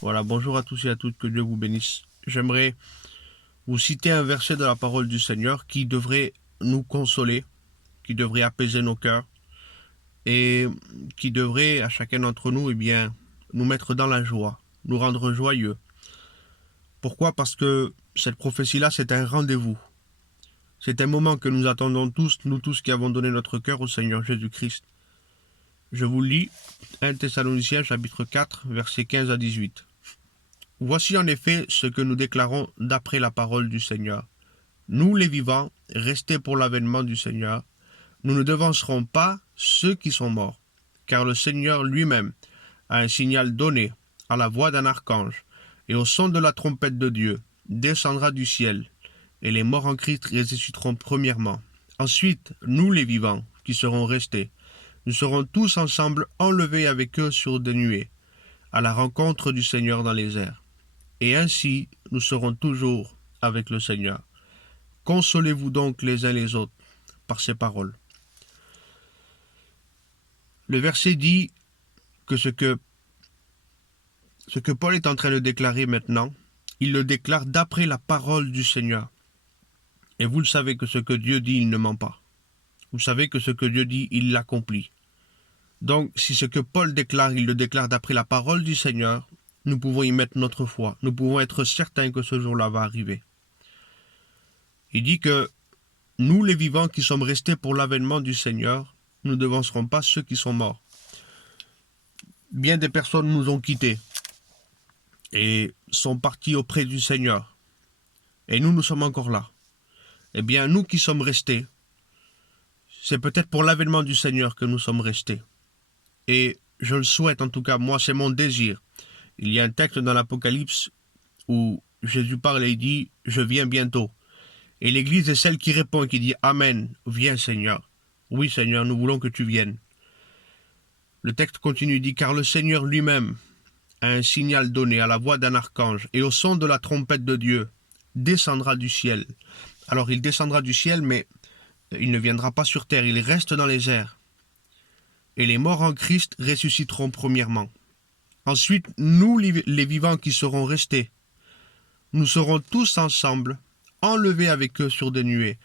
Voilà, bonjour à tous et à toutes, que Dieu vous bénisse. J'aimerais vous citer un verset de la parole du Seigneur qui devrait nous consoler, qui devrait apaiser nos cœurs et qui devrait, à chacun d'entre nous, nous mettre dans la joie, nous rendre joyeux. Pourquoi? Parce que cette prophétie-là, c'est un rendez-vous. C'est un moment que nous attendons tous, nous tous qui avons donné notre cœur au Seigneur Jésus-Christ. Je vous lis 1 Thessaloniciens chapitre 4, versets 15 à 18. Voici en effet ce que nous déclarons d'après la parole du Seigneur. Nous les vivants, restés pour l'avènement du Seigneur, nous ne devancerons pas ceux qui sont morts, car le Seigneur lui-même a un signal donné à la voix d'un archange, et au son de la trompette de Dieu, descendra du ciel, et les morts en Christ ressusciteront premièrement. Ensuite, nous les vivants, qui serons restés, nous serons tous ensemble enlevés avec eux sur des nuées, à la rencontre du Seigneur dans les airs. Et ainsi, nous serons toujours avec le Seigneur. Consolez-vous donc les uns les autres par ces paroles. Le verset dit que ce que Paul est en train de déclarer maintenant, il le déclare d'après la parole du Seigneur. Et vous le savez que ce que Dieu dit, il ne ment pas. Vous savez que ce que Dieu dit, il l'accomplit. Donc, si ce que Paul déclare, il le déclare d'après la parole du Seigneur, nous pouvons y mettre notre foi. Nous pouvons être certains que ce jour-là va arriver. Il dit que nous, les vivants qui sommes restés pour l'avènement du Seigneur, nous ne devancerons pas ceux qui sont morts. Bien des personnes nous ont quittés et sont partis auprès du Seigneur. Et nous sommes encore là. Eh bien, nous qui sommes restés, c'est peut-être pour l'avènement du Seigneur que nous sommes restés. Et je le souhaite, en tout cas, moi, c'est mon désir. Il y a un texte dans l'Apocalypse où Jésus parle et il dit « Je viens bientôt ». Et l'Église est celle qui répond et qui dit « Amen, viens Seigneur ». Oui Seigneur, nous voulons que tu viennes. Le texte continue, dit « Car le Seigneur lui-même a un signal donné à la voix d'un archange, et au son de la trompette de Dieu, descendra du ciel. » Alors il descendra du ciel, mais il ne viendra pas sur terre, il reste dans les airs. Et les morts en Christ ressusciteront premièrement. Ensuite, nous les vivants qui serons restés, nous serons tous ensemble, enlevés avec eux sur des nuées.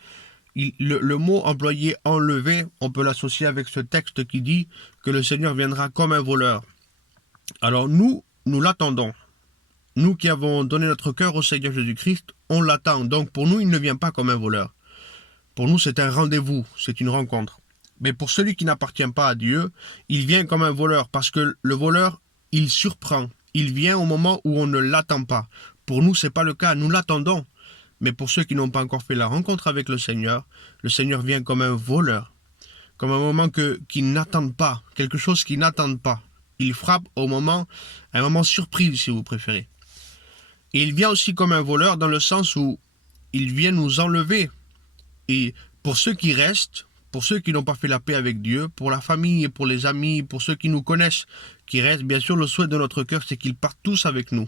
Le mot employé « enlever », on peut l'associer avec ce texte qui dit que le Seigneur viendra comme un voleur. Alors nous l'attendons. Nous qui avons donné notre cœur au Seigneur Jésus-Christ, on l'attend. Donc pour nous, il ne vient pas comme un voleur. Pour nous, c'est un rendez-vous, c'est une rencontre. Mais pour celui qui n'appartient pas à Dieu, il vient comme un voleur, parce que le voleur, il surprend. Il vient au moment où on ne l'attend pas. Pour nous, ce n'est pas le cas, nous l'attendons. Mais pour ceux qui n'ont pas encore fait la rencontre avec le Seigneur vient comme un voleur, comme un moment qu'ils n'attendent pas, quelque chose qu'ils n'attendent pas. Il frappe un moment surprise si vous préférez. Et il vient aussi comme un voleur dans le sens où il vient nous enlever. Et pour ceux qui restent, pour ceux qui n'ont pas fait la paix avec Dieu, pour la famille et pour les amis, pour ceux qui nous connaissent, qui restent, bien sûr, le souhait de notre cœur, c'est qu'ils partent tous avec nous.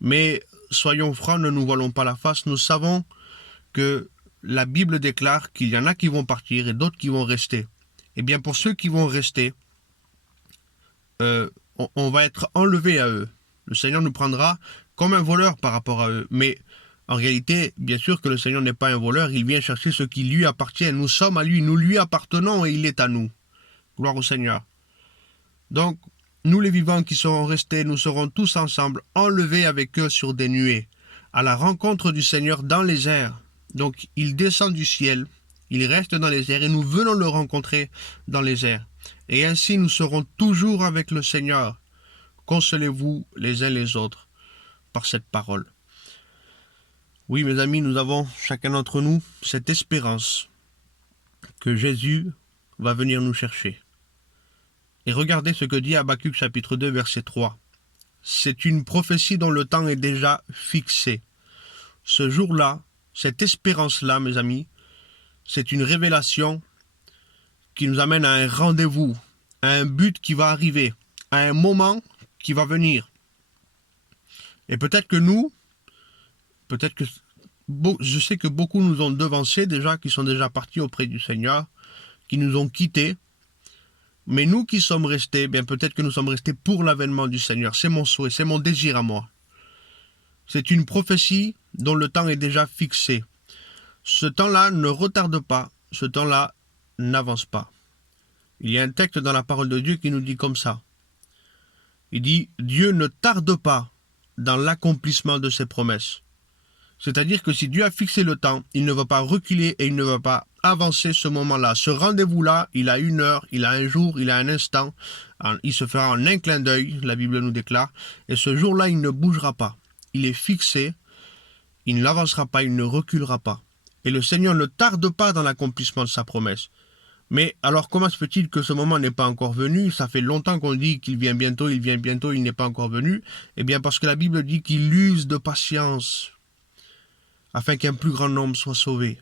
Mais soyons francs, ne nous voilons pas la face, nous savons que la Bible déclare qu'il y en a qui vont partir et d'autres qui vont rester. Eh bien, pour ceux qui vont rester, on va être enlevés à eux. Le Seigneur nous prendra comme un voleur par rapport à eux. Mais en réalité, bien sûr que le Seigneur n'est pas un voleur, il vient chercher ce qui lui appartient. Nous sommes à lui, nous lui appartenons et il est à nous. Gloire au Seigneur. Donc, nous les vivants qui serons restés, nous serons tous ensemble enlevés avec eux sur des nuées, à la rencontre du Seigneur dans les airs. Donc, il descend du ciel, il reste dans les airs et nous venons le rencontrer dans les airs. Et ainsi, nous serons toujours avec le Seigneur. Consolez-vous les uns les autres par cette parole. Oui, mes amis, nous avons, chacun d'entre nous, cette espérance que Jésus va venir nous chercher. Et regardez ce que dit Habacuc chapitre 2 verset 3. C'est une prophétie dont le temps est déjà fixé. Ce jour-là, cette espérance-là, mes amis, c'est une révélation qui nous amène à un rendez-vous, à un but qui va arriver, à un moment qui va venir. Et peut-être que je sais que beaucoup nous ont devancés déjà, qui sont déjà partis auprès du Seigneur, qui nous ont quittés. Mais nous qui sommes restés, bien peut-être que nous sommes restés pour l'avènement du Seigneur. C'est mon souhait, c'est mon désir à moi. C'est une prophétie dont le temps est déjà fixé. Ce temps-là ne retarde pas, ce temps-là n'avance pas. Il y a un texte dans la parole de Dieu qui nous dit comme ça. Il dit « Dieu ne tarde pas dans l'accomplissement de ses promesses ». C'est-à-dire que si Dieu a fixé le temps, il ne va pas reculer et il ne va pas avancer ce moment-là. Ce rendez-vous-là, il a une heure, il a un jour, il a un instant. Il se fera en un clin d'œil, la Bible nous déclare. Et ce jour-là, il ne bougera pas. Il est fixé, il n'avancera pas, il ne reculera pas. Et le Seigneur ne tarde pas dans l'accomplissement de sa promesse. Mais alors comment se fait-il que ce moment n'est pas encore venu? Ça fait longtemps qu'on dit qu'il vient bientôt, il n'est pas encore venu. Eh bien parce que la Bible dit qu'il use de patience afin qu'un plus grand nombre soit sauvé.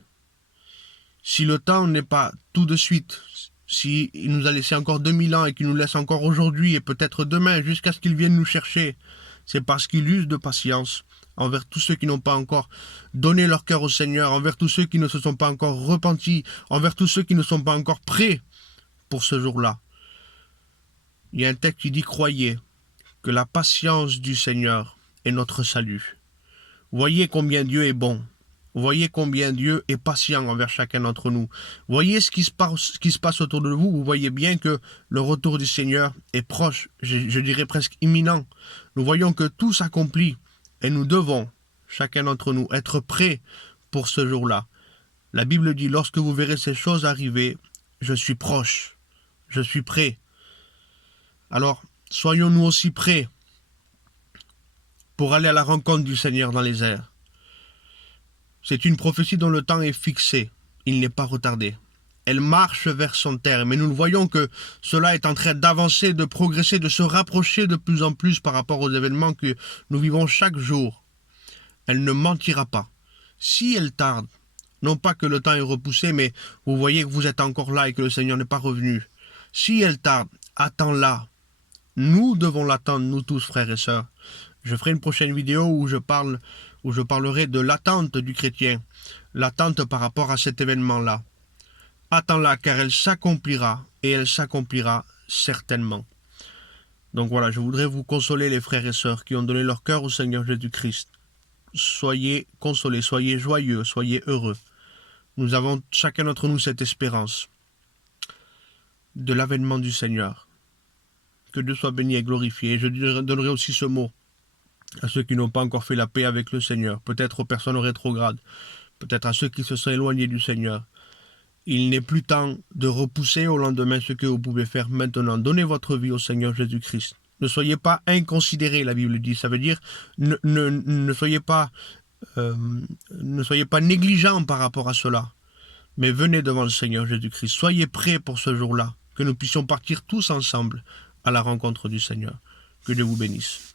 Si le temps n'est pas tout de suite, s'il nous a laissé encore 2000 ans et qu'il nous laisse encore aujourd'hui et peut-être demain jusqu'à ce qu'il vienne nous chercher, c'est parce qu'il use de patience envers tous ceux qui n'ont pas encore donné leur cœur au Seigneur, envers tous ceux qui ne se sont pas encore repentis, envers tous ceux qui ne sont pas encore prêts pour ce jour-là. Il y a un texte qui dit « Croyez que la patience du Seigneur est notre salut ». Voyez combien Dieu est bon. Voyez combien Dieu est patient envers chacun d'entre nous. Voyez ce qui se passe autour de vous. Vous voyez bien que le retour du Seigneur est proche, je dirais presque imminent. Nous voyons que tout s'accomplit et nous devons, chacun d'entre nous, être prêts pour ce jour-là. La Bible dit, lorsque vous verrez ces choses arriver, je suis proche, je suis prêt. Alors, soyons-nous aussi prêts pour aller à la rencontre du Seigneur dans les airs. C'est une prophétie dont le temps est fixé, il n'est pas retardé. Elle marche vers son terme, mais nous voyons que cela est en train d'avancer, de progresser, de se rapprocher de plus en plus par rapport aux événements que nous vivons chaque jour. Elle ne mentira pas. Si elle tarde, non pas que le temps est repoussé, mais vous voyez que vous êtes encore là et que le Seigneur n'est pas revenu. Si elle tarde, attends-la. Nous devons l'attendre, nous tous, frères et sœurs. Je ferai une prochaine vidéo où je parlerai de l'attente du chrétien, l'attente par rapport à cet événement-là. Attends-la, car elle s'accomplira, et elle s'accomplira certainement. Donc voilà, je voudrais vous consoler, les frères et sœurs qui ont donné leur cœur au Seigneur Jésus-Christ. Soyez consolés, soyez joyeux, soyez heureux. Nous avons chacun d'entre nous cette espérance de l'avènement du Seigneur. Que Dieu soit béni et glorifié. Et je donnerai aussi ce mot à ceux qui n'ont pas encore fait la paix avec le Seigneur, peut-être aux personnes rétrogrades, peut-être à ceux qui se sont éloignés du Seigneur. Il n'est plus temps de repousser au lendemain ce que vous pouvez faire maintenant. Donnez votre vie au Seigneur Jésus-Christ. Ne soyez pas inconsidérés, la Bible dit. Ça veut dire ne soyez pas négligents par rapport à cela. Mais venez devant le Seigneur Jésus-Christ. Soyez prêts pour ce jour-là, que nous puissions partir tous ensemble à la rencontre du Seigneur. Que Dieu vous bénisse.